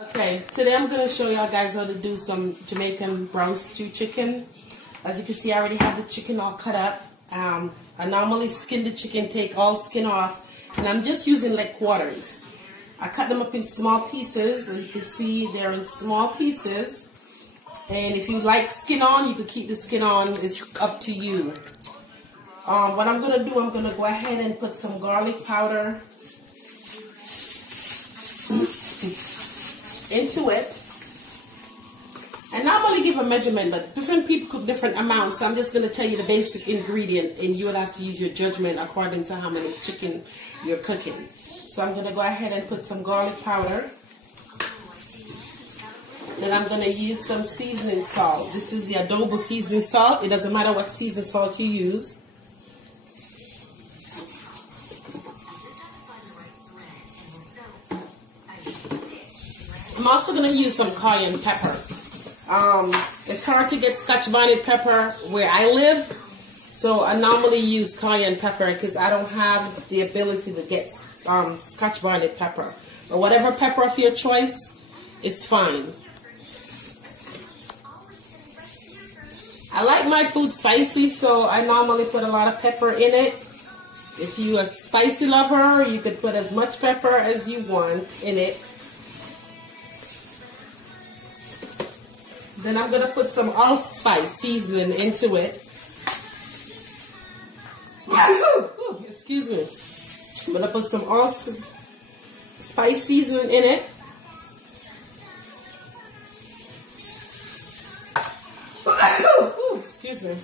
Okay, today I'm going to show y'all guys how to do some Jamaican brown stew chicken. As you can see, I already have the chicken all cut up. I normally skin the chicken, take all skin off, and I'm just using leg quarters. I cut them up in small pieces. As you can see, they're in small pieces. And if you like skin on, you can keep the skin on. It's up to you. What I'm going to do, I'm going to go ahead and put some garlic powder into it. I normally give a measurement, but different people cook different amounts, so I'm just going to tell you the basic ingredient, and you will have to use your judgment according to how many chicken you're cooking. So I'm going to go ahead and put some garlic powder. Then I'm going to use some seasoning salt. This is the adobo seasoning salt. It doesn't matter what seasoning salt you use. I'm also going to use some cayenne pepper. It's hard to get Scotch bonnet pepper where I live, so I normally use cayenne pepper because I don't have the ability to get Scotch bonnet pepper. But whatever pepper of your choice is fine. I like my food spicy, so I normally put a lot of pepper in it. If you're a spicy lover, you could put as much pepper as you want in it. Then I'm going to put some allspice seasoning into it. Ooh, excuse me. I'm going to put some allspice seasoning in it. Ooh, excuse me.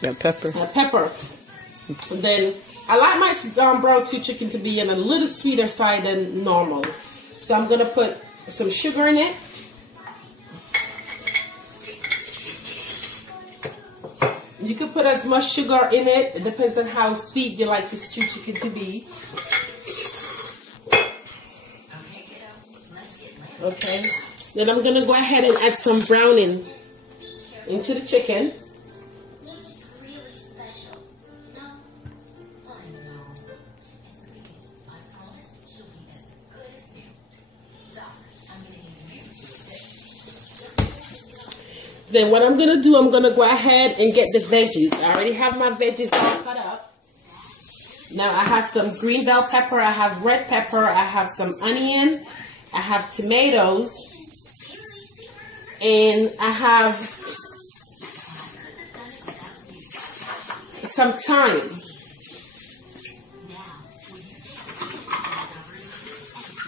Yeah, pepper. Pepper. And then I like my brown stew chicken to be on a little sweeter side than normal. So I'm going to put some sugar in it. You can put as much sugar in it. It depends on how sweet you like the stew chicken to be. Okay. Then I'm going to go ahead and add some browning into the chicken. Then what I'm going to do, I'm going to go ahead and get the veggies. I already have my veggies all cut up. Now I have some green bell pepper, I have red pepper, I have some onion, I have tomatoes, and I have some thyme.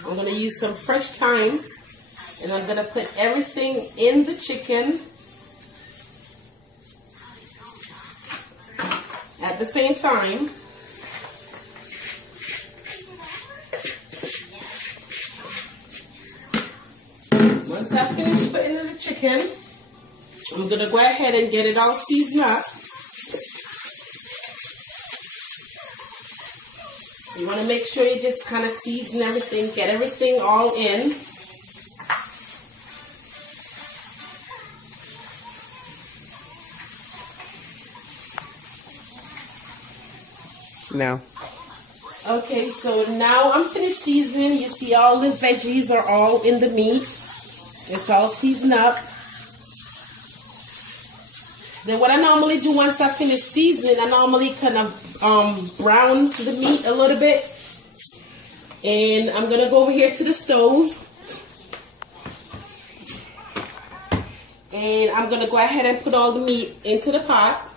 I'm going to use some fresh thyme, and I'm going to put everything in the chicken at the same time. Once I finish putting in the chicken, I'm going to go ahead and get it all seasoned up. You want to make sure you just kind of season everything, get everything all in. Now. Okay, so now I'm finished seasoning. You see all the veggies are all in the meat. It's all seasoned up. Then what I normally do once I finish seasoning, I normally kind of brown the meat a little bit. And I'm going to go over here to the stove. And I'm going to go ahead and put all the meat into the pot.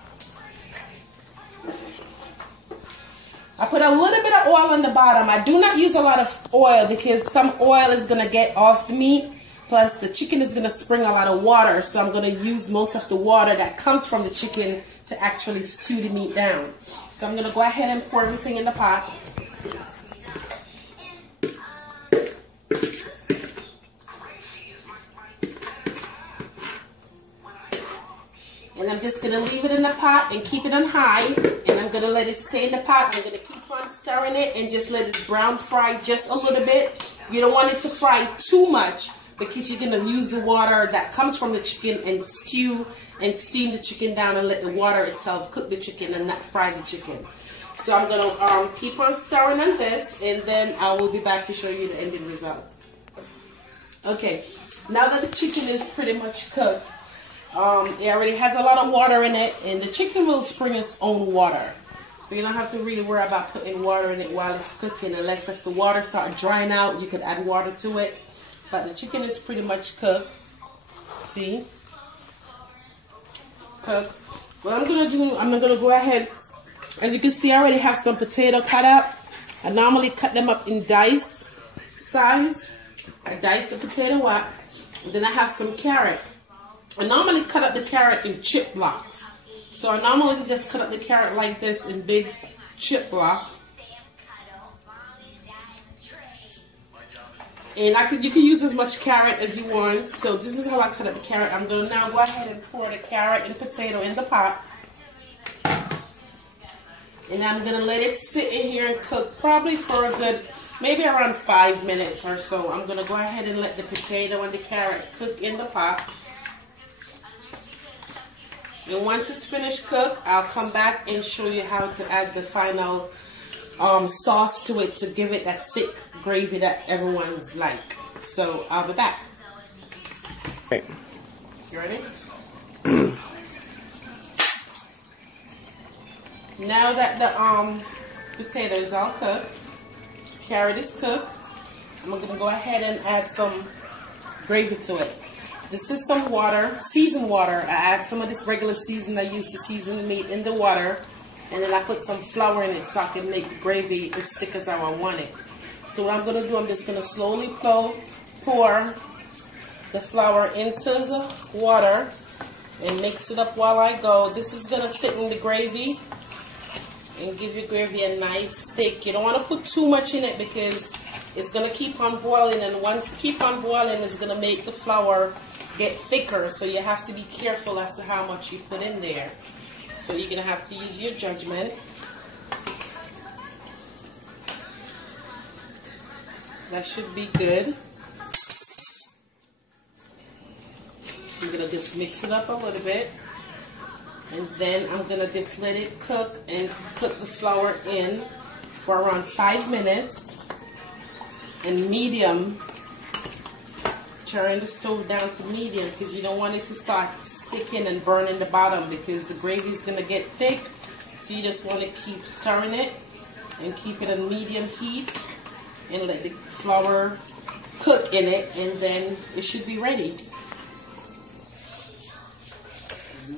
I put a little bit of oil on the bottom. I do not use a lot of oil because some oil is going to get off the meat. Plus the chicken is going to spring a lot of water. So I'm going to use most of the water that comes from the chicken to actually stew the meat down. So I'm going to go ahead and pour everything in the pot. And I'm just going to leave it in the pot and keep it on high. And I'm going to let it stay in the pot. I'm going to keep on stirring it and just let it brown fry just a little bit. You don't want it to fry too much because you're going to use the water that comes from the chicken and stew and steam the chicken down and let the water itself cook the chicken and not fry the chicken. So I'm going to keep on stirring on this, and then I will be back to show you the ending result. Okay, now that the chicken is pretty much cooked, it already has a lot of water in it, and the chicken will spring its own water. So you don't have to really worry about putting water in it while it's cooking, unless if the water starts drying out, you could add water to it. But the chicken is pretty much cooked. See? Cooked. What I'm going to do, I'm going to go ahead. As you can see, I already have some potato cut up. I normally cut them up in dice size. I dice the potato up. And then I have some carrot. I normally cut up the carrot in chip blocks. So I normally just cut up the carrot like this in big chip block. And you can use as much carrot as you want. So this is how I cut up the carrot. I'm going to now go ahead and pour the carrot and potato in the pot. And I'm going to let it sit in here and cook probably for a good, maybe around 5 minutes or so. I'm going to go ahead and let the potato and the carrot cook in the pot. And once it's finished cooked, I'll come back and show you how to add the final sauce to it to give it that thick gravy that everyone's like. So I'll be back. Right. You ready? Now that the potato is all cooked, carrot is cooked, I'm going to go ahead and add some gravy to it. This is some water, seasoned water. I add some of this regular season I used to season the meat in the water, and then I put some flour in it so I can make the gravy as thick as I want it. So what I'm going to do, I'm just going to slowly pour the flour into the water and mix it up while I go. This is going to thicken the gravy and give your gravy a nice thick. You don't want to put too much in it because it's going to keep on boiling, and once it keep on boiling, it's going to make the flour get thicker, so you have to be careful as to how much you put in there. So you're going to have to use your judgment. That should be good. I'm going to just mix it up a little bit, and then I'm going to just let it cook and cook the flour in for around 5 minutes and medium. Turn the stove down to medium because you don't want it to start sticking and burning the bottom because the gravy is going to get thick. So you just want to keep stirring it and keep it on medium heat and let the flour cook in it, and then it should be ready.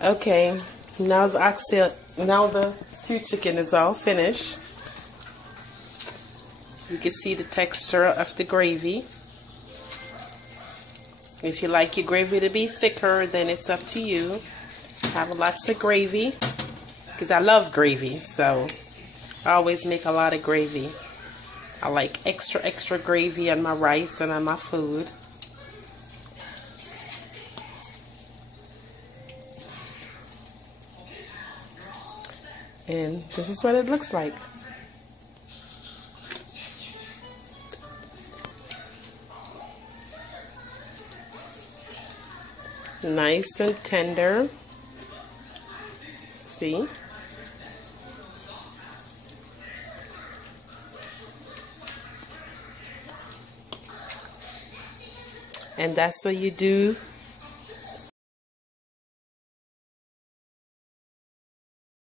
Okay, now the stew chicken is all finished. You can see the texture of the gravy. If you like your gravy to be thicker, then it's up to you. Have lots of gravy because I love gravy, so I always make a lot of gravy. I like extra gravy on my rice and on my food. And this is what it looks like. Nice and tender. See? And that's what you do